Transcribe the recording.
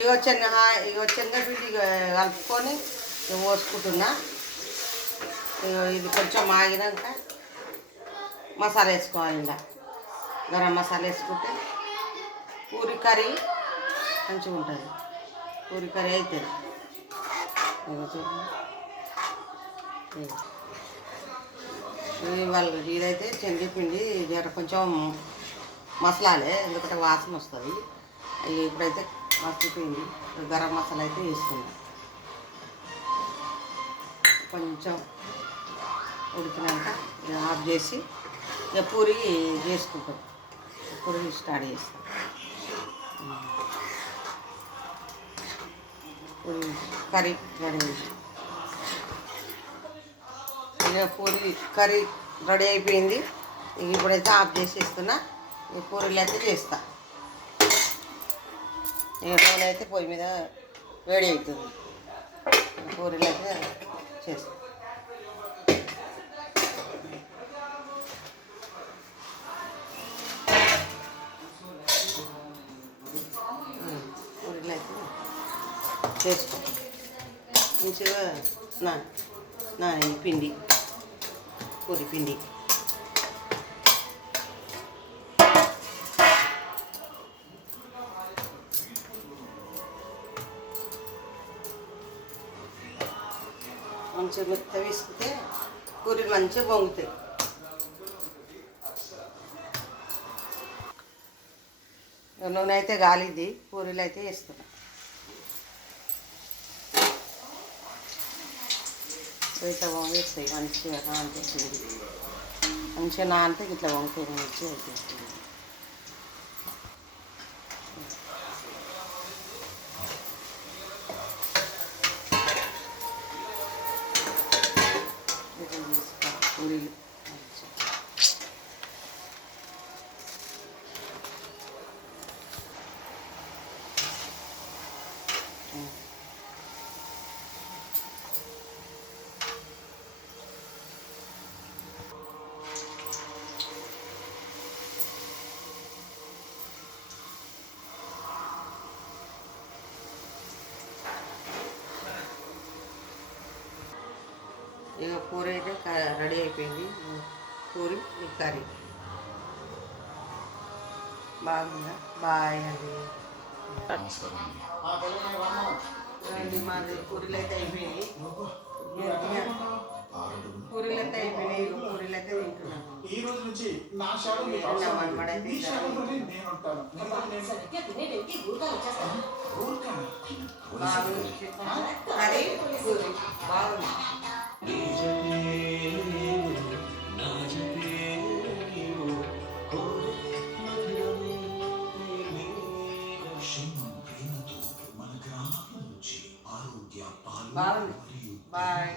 ఇగో శనగపిండి కలుపుకొని పోసుకుంటున్నా. ఇది కొంచెం ఆగినాక మసాలా వేసుకోవాలి. ఇలా గరం మసాలా వేసుకుంటే పూరి కర్రీ మంచిగా ఉంటుంది. పూరి కర్రీ అవుతుంది. ఇదైతే శనగపిండి జర కొంచెం మసాలాలే, ఎందుకంటే వాసన వస్తుంది. ఇప్పుడైతే మర్చిపోయింది. గరం మసాలా అయితే వేసుకున్నాం. కొంచెం ఉడికినాక ఆఫ్ చేసి ఇక పూరి చేసుకుంటాం. పూరి స్టార్ట్ చేస్తాం. పూరి కర్రీ రెడీ చేసి ఇక పూరి కర్రీ రెడీ అయిపోయింది. ఇప్పుడైతే ఆఫ్ చేసి ఇస్తున్నా. ఈ పూరీలు అయితే చేస్తా. ఇక నూనె అయితే పొయ్యి మీద వేడి అవుతుంది. పూరీలు అయితే చేస్తా. పూరీలు అయితే చేసుకో. మంచిగా నా పిండి పూరి పిండి మంచిగా మెత్త వేసుకుంటే పూరీలు మంచిగా పొంగుతాయి. నూనె అయితే గాలిది, పూరీలు అయితే వేస్తున్నా. ఇట్లా వంగేస్తాయి మంచిగా. నానిపిస్తుంది మంచిగా. నానితే ఇట్లా వంకాయ మంచిగా వచ్చేస్తుంది. పూరీలు ఇక పూరి అయితే రెడీ అయిపోయింది. పూరి కర్రీ బాగుందా? బాయ్ అండి. మాది పూరీలు అయితే అయిపోయింది. పూరీలు అయితే అయిపోయినాయి. పూరీలు అయితే తింటున్నాను. బాగుంది కర్రీ. పూరి బాగుంది. బాగుంది. బాయ్.